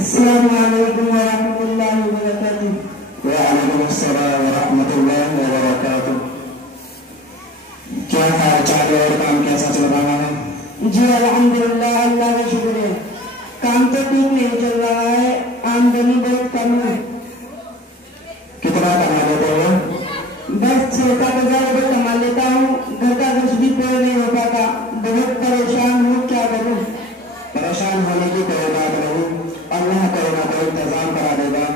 السلام علیکم ورحمۃ اللہ وبرکاتہ۔ وعلیکم السلام ورحمۃ اللہ وبرکاتہ۔ کیا حال چال ہے اور کام کیسا چل رہا ہے؟ جی الحمدللہ، اللہ کا شکر ہے۔ کام تو ٹھیک نہیں چل رہا ہے، آمدنی بہت کم ہے۔ کتنا کما لیتے ہو؟ بس 6,000 روپے کما لیتا ہوں، گھر کا کچھ بھی پورا نہیں ہو پاتا، بہت پریشان ہوں، کیا کروں؟ پریشان ہونے کی کوئی بات نہیں، اللہ کوئی نہ کوئی انتظام کرا دے گا۔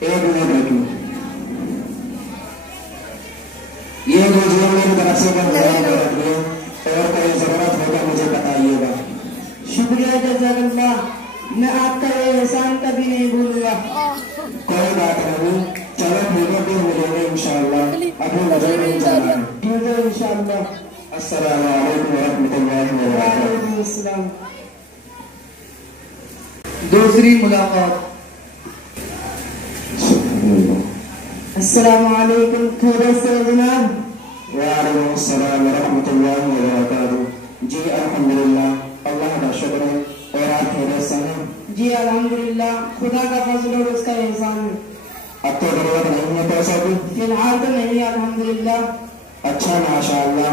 ایک منٹ رکیے، یہ جو میری طرف سے رکھیے اور کوئی ضرورت ہوگا مجھے بتائیے گا۔ شکریہ، جزاک اللہ، میں آپ کا یہ احسان کبھی نہیں بھولوں گا۔ کوئی بات نہیں، چلو ٹھیک ہے، پھر ملیں گے انشاءاللہ، ابھی مجھے نہیں جانا ہے۔ ٹھیک ہے انشاءاللہ۔ السلام علیکم ورحمۃ اللہ وبرکاتہ۔ وعلیکم السلام۔ دوسری ملاقات۔ السلام علیکم، تھوڑے سے جناب۔ وعلیکم السلام ورحمۃ اللہ وبرکاتہ۔ جی الحمدللہ، اللہ کا شکر ہے، اور آپ خیریت سے ہیں؟ جی الحمدللہ، خدا کا فضل اور اس کا احسان ہے۔ اب تو ضرورت نہیں ہے پیسہ کی؟ فی الحال تو نہیں، الحمدللہ۔ اچھا، ماشاءاللہ۔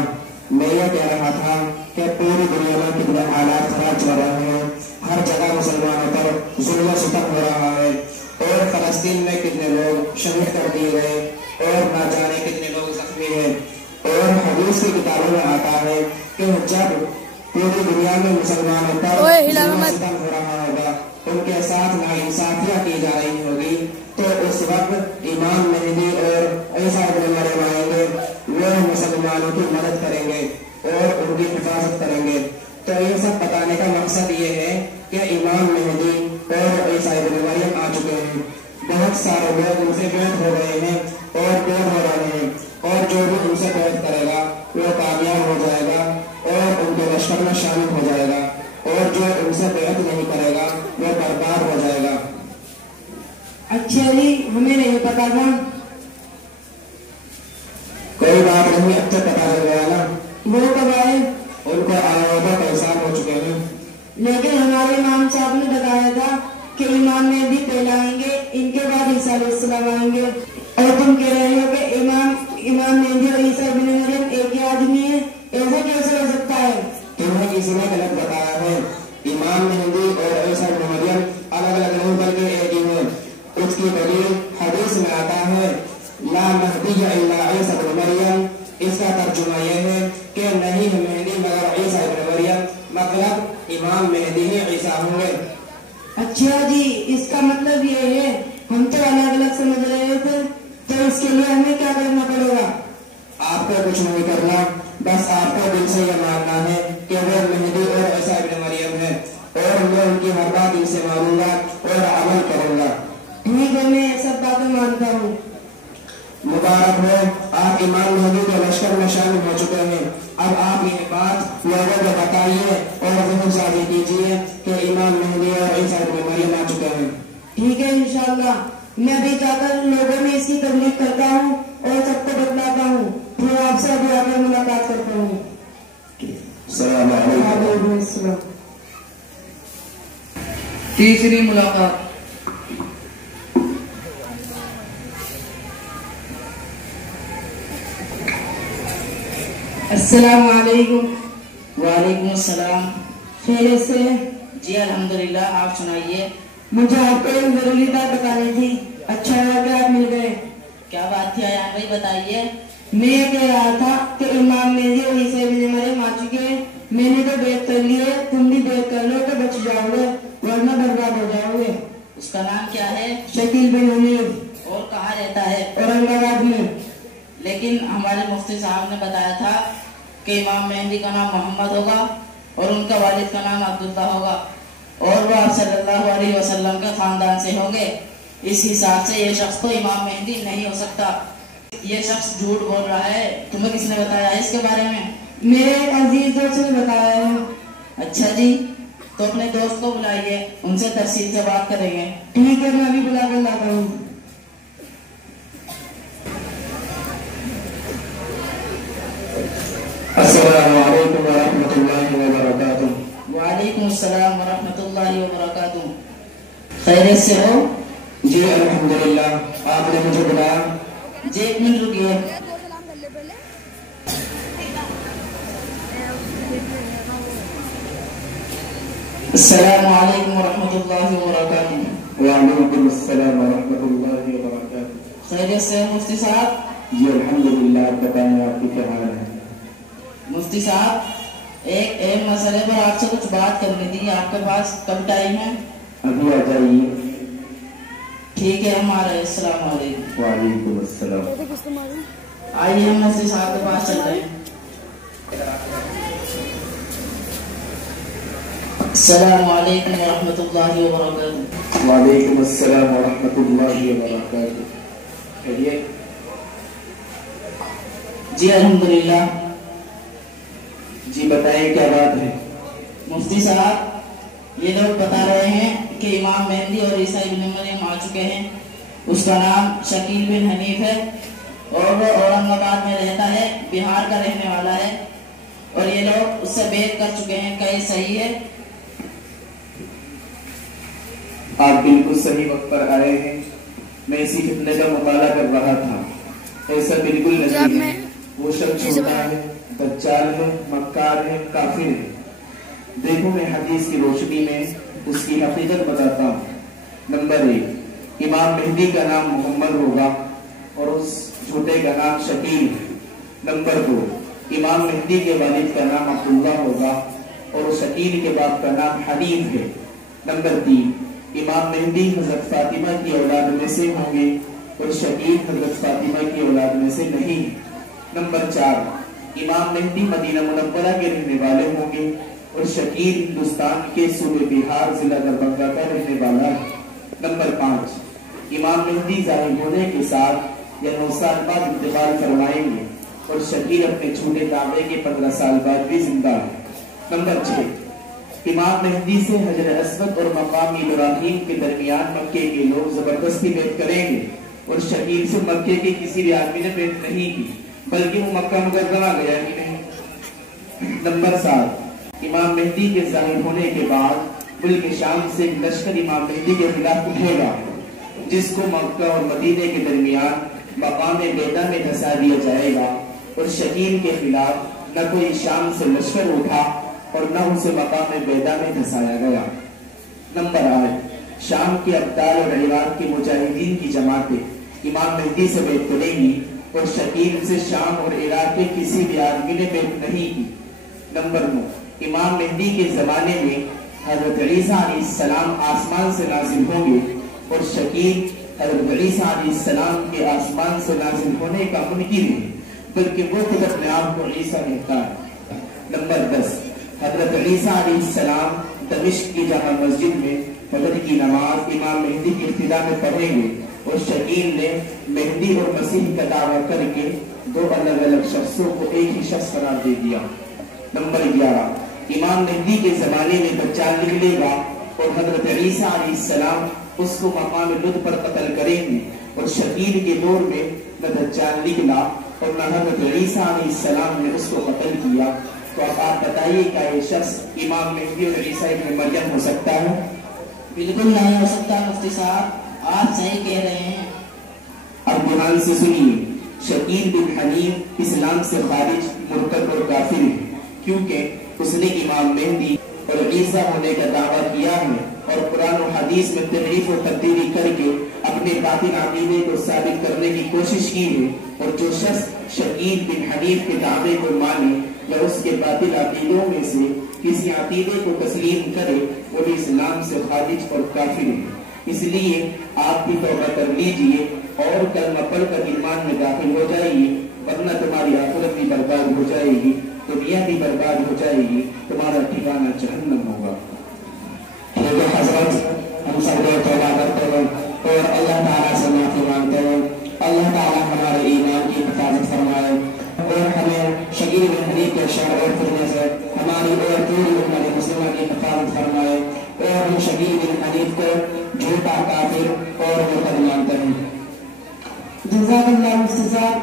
میں یہ کہہ رہا تھا کہ پوری دنیا میں کتنے حالات خراب چل رہے ہیں، ہر جگہ مسلمانوں پر ظلم و ستم ہو رہا ہے، اور فلسطین میں کتنے لوگ شہید کر دیے گئے، اور نہ جانے کتنے لوگ زخمی ہیں، اور حدیث کی کتابوں میں آتا ہے کہ جب پوری دنیا میں مسلمانوں پر ظلم و ستم ہو رہا ہوگا، ان کے ساتھ ناانصافیاں کی جا رہی ہوگی، تو اس وقت امام مہدی اور عیسیٰ ابن مریم آئیں گے، وہ مسلمانوں کی مدد کریں گے اور ان کی حفاظت کریں گے۔ تو یہ سب بتانے کا مقصد یہ ہے کہ امام مہدی اور عیسیٰ ابن مریم آ چکے ہیں، بہت سارے لوگ ان سے بیعت ہو گئے ہیں اور دور ہو رہے ہیں، اور جو بھی ان سے بیعت کرے گا وہ کامیاب ہو جائے گا اور ان کے لشکر میں شامل ہو جائے گا، اور جو ان سے بیعت نہیں کرے گا وہ برباد ہو جائے گا۔ اچھا جی، ہمیں نہیں پتا تھا۔ کوئی بات نہیں، اب تک پتا چل گیا نا۔ وہ کب آئے؟ ان کو آیا ہوگا، کئی سال ہو چکے ہیں۔ لیکن ہمارے امام صاحب نے بتایا تھا کہ امام مہدی پہلے آئیں گے، ان کے بعد عیسیٰ علیہ السلام آئیں گے، اور تم کہہ رہے ہو کہ امام مہدی اور عیسیٰ ابن مریم ایک ہی آدمی ہے، ایسا کیسے ہو سکتا ہے؟ تمہیں کسی نے غلط بتایا ہے، امام مہدی اور عیسیٰ ابن مریم الگ الگ نہیں بلکہ ایک ہی ہیں۔ اس کی دلیل حدیث میں آتا ہے لا مہدی الا عیسیٰ ابن مریم، اس کا ترجمہ یہ ہے کہ نہیں مہدی مگر عیسیٰ ابن مریم، مطلب امام مہدی ہی عیسیٰ ہوں گے۔ اچھا جی، اس کا مطلب یہ ہے، ہم تو الگ الگ سمجھ رہے تھے، تو اس کے لیے ہمیں کیا کرنا پڑے گا؟ آپ کو کچھ نہیں کرنا، بس آپ کو دل سے یہ ماننا ہے کہ وہ مہدی اور عیسیٰ ابن مریم ہے، اور میں ان کی ہر بات ان سے مانوں گا اور عمل کروں گا۔ ٹھیک ہے، میں سب باتیں مانتا ہوں۔ مبارک ہو، آپ امام مہدی کے لشکر میں شامل ہو چکے ہیں۔ اب آپ یہ بات لوگوں کو بتائیے اور ذہن سازی کیجیے کہ امام مہدی اور عیسیٰ ابن مریم آ چکے ہیں۔ ٹھیک ہے انشاءاللہ، میں بھی جا کر لوگوں میں اس کی تبلیغ کرتا ہوں اور سب کو بتلاتا ہوں، پھر آپ سے ابھی آ کر ملاقات کرتا ہوں۔ السلام علیکم۔ وعلیکم السلام۔ تیسری ملاقات۔ السلام علیکم۔ وعلیکم السلام۔ خیریت سے؟ جی الحمدللہ، آپ سنائیے۔ مجھے آپ کو ایک ضروری بات بتانی تھی، اچھا ہوا کہ آپ مل گئے۔ کیا بات تھی ایان بھائی، بتائیے۔ میں یہ کہہ رہا تھا کہ امام مہدی اور عیسیٰ ابن مریم آ چکے ہیں، میں نے تو بیعت کر لی ہے، تم بھی بیعت کر لو تو بچ جاؤ گے، ورنہ برباد ہو جاؤ گے۔ اس کا نام کیا ہے؟ شکیل بن امیر، اور کہاں رہتا ہے؟ اورنگ آباد میں۔ لیکن ہمارے مفتی صاحب نے بتایا تھا کہ امام مہدی کا نام محمد ہوگا اور ان کا والد کا نام عبداللہ ہوگا، اور وہ آپ صلی اللہ علیہ وسلم کے خاندان سے ہوں گے۔ اس حساب سے یہ شخص تو امام مہدی نہیں ہو سکتا۔ یہ شخص جھوٹ بول رہا ہے، تمہیں کس نے بتایا اس کے بارے میں؟ میرے عزیز دوست نے بتایا ہے۔ اچھا جی، تو اپنے دوست کو بلائیے، ان سے تفصیل سے بات کریں گے۔ ٹھیک ہے، میں ابھی بلا کر لاتا ہوں۔ السلام علیکم ورحمۃ اللہ وبرکاتہ۔ وعلیکم السلام ورحمۃ اللہ وبرکاتہ۔ खैरियत से हो? जी अल्हम्दुलिल्लाह, आपने मुझे बुलाया? जी एक मिनट रुकिए। अस्सलामु अलैकुम वरहमतुल्लाहि वबरकातुहू। वालेकुम अस्सलाम वरहमतुल्लाहि वबरकातुहू। खैरियत से हो मुफ्ती साहब? जी अल्हम्दुलिल्लाह, आप बताएं आपकी क्या हाल है? मुफ्ती साहब एक अहम मसले पर आपसे कुछ बात करनी थी, आपके पास कब टाइम है? अभी आ जाइए। ठीक है, हम आ रहे हैं। अस्सलाम वालेकुम। वालेकुम अस्सलाम। आइए हम मुफ्ती साहब के पास चल रहे हैं। अस्सलाम वालेकुम वरहमतुल्लाहि वबरकातुहू। वालेकुम अस्सलाम वरहमतुल्लाहि वबरकातुहू। खैरियत? जी अल्हम्दुलिल्लाह। जी बताएं क्या बात है? मुफ्ती साहब, ये लोग बता रहे हैं कि इमाम मेहदी और ईसा इब्न मरियम आ चुके हैं। उसका नाम शकील बिन हनीफ है और वो औरंगाबाद में रहता है, बिहार का रहने वाला है, और ये लोग उससे बैत कर चुके हैं। क्या ये सही है? आप बिल्कुल सही वक्त पर आए हैं। मैं इसी फितने का मुताला कर रहा था। ऐसा बिल्कुल नहीं है। वो शख्स झूठा है, दज्जाल है, मक्कार है, काफिर है। देखो मैं हदीस की रोशनी में उसकी हकीकत बताता हूँ। नंबर 1, इमाम मेहदी का नाम मोहम्मद होगा और उस झूठे का नाम शकील है। नंबर 2, इमाम मेहदी के वालिद का नाम अब्दुल्ला होगा और उस शकील के बाप का नाम हनीफ है। नंबर 3, इमाम मेहदी हजरत फातिमा की औलाद में से होंगे और शकील हजरत फातिमा की औलाद में से नहीं। नंबर 4, इमाम मेहदी मदीना मुनव्वरा के रहने वाले होंगे और शकील हिंदुस्तान के सूबे बिहार जिला दरभंगा का रहने वाला है। नंबर 5, इमाम मेहदी जाहिर होने के साथ या 9 साल बाद इंतकाल फरमाएंगे और शकील अपने झूठे दावे के 15 साल बाद भी जिंदा है। नंबर 6, इमाम मेहदी से हजर अस्वद और मकाम इब्राहिम के दरमियान मक्के के लोग जबरदस्ती बैत करेंगे और शकील से मक्के के किसी भी आदमी ने बैत नहीं की, बल्कि वो मक्का मुकर्रमा गया ही नहीं। नंबर 7, इमाम मेहदी के जाहिर होने के बाद मुल्क शाम से लश्कर इमाम मेहदी के खिलाफ उठेगा, जिसको मक्का और मदीने के दरमियान मकाम बैदा में धंसा दिया जाएगा और शकील के खिलाफ न कोई शाम से लश्कर उठा और न उसे मकाम बैदा में धंसाया गया। नंबर 8, शाम के अब्दाल और इराक के मुजाहिदीन की जमातें इमाम मेहदी से बैत करेंगी और शकील से शाम और इराक के किसी भी आदमी ने बैत नहीं की। नंबर 9, इमाम मेहदी के जमाने में हजरत ईसा अलैहिस्सलाम आसमान से नाजिल होंगे और शकील हजरत ईसा अलैहिस्सलाम के आसमान से नाजिल होने का मुनकिर है, बल्कि वो खुद अपने आप को ईसा कहता है। नंबर 10, हजरत ईसा अलैहिस्सलाम दमिश्क की जामा मस्जिद में फजर की नमाज इमाम मेहदी की इब्तिदा में पढ़ेंगे और शकील ने मेहदी और मसीह का दावा करके 2 अलग अलग शख्सों को एक ही शख्स करार दे दिया। नंबर 11, इमाम मेहदी के जमाने में दज्जाल निकलेगा और हजरत ईसा अलैहिस्सलाम उसको मकाम लुद पर कत्ल करेंगे और शकील के दौर में न दज्जाल निकला और न हजरत ईसा अलैहिस्सलाम ने उसको कत्ल किया। तो अब आप बताइए, क्या ये शख्स इमाम मेहदी और ईसा इब्न मरियम हो सकता है? बिल्कुल नहीं हो सकता मुफ्ती साहब, आप सही कह रहे हैं। अब ध्यान से सुनिए, शकील बिन हनीफ इस्लाम से खारिज, मुर्तद और काफिर है, क्योंकि उसने इमाम मेहदी और ईसा होने का दावा किया है और कुरान और हदीस में तहरीफ और तब्दीली करके अपने बातिल अकीदे को साबित करने की कोशिश की है। और जो शख्स शकील बिन हनीफ के दावे को माने या उसके बातिल अकीदों में से किसी अकीदे को तस्लीम करे, वो भी इस्लाम से खारिज और काफिर है। इसलिए आप भी तौबा कर लीजिए और कलमा पढ़कर ईमान में दाखिल हो जाइए, वरना तुम्हारी आखिरत भी बर्बाद हो जाएगी, दुनिया भी बर्बाद हो जाएगी, तुम्हारा ठिकाना जहन्नम होगा। हजरत, हम सब लोग तौबा करते हैं और अल्लाह ताला से माफी मांगते हैं। अल्लाह ताला हमारे ईमान की हिफाजत फरमाए और हमें शकील बिन हनीफ के शर और फितने से हमारी और पूरी उम्मत मुस्लिमा की हिफाजत फरमाए और हम शकील बिन हनीफ को झूठा, काफिर और मुर्तद मानते हैं। जज़ाकल्लाह मुफ्ती साहब,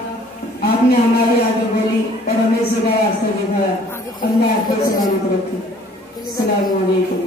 आपने हमारी आगे बोली और हमें सदा रास्ता दिखाया। अल्लाह आपको सलामत रखे। अस्सलामु अलैकुम।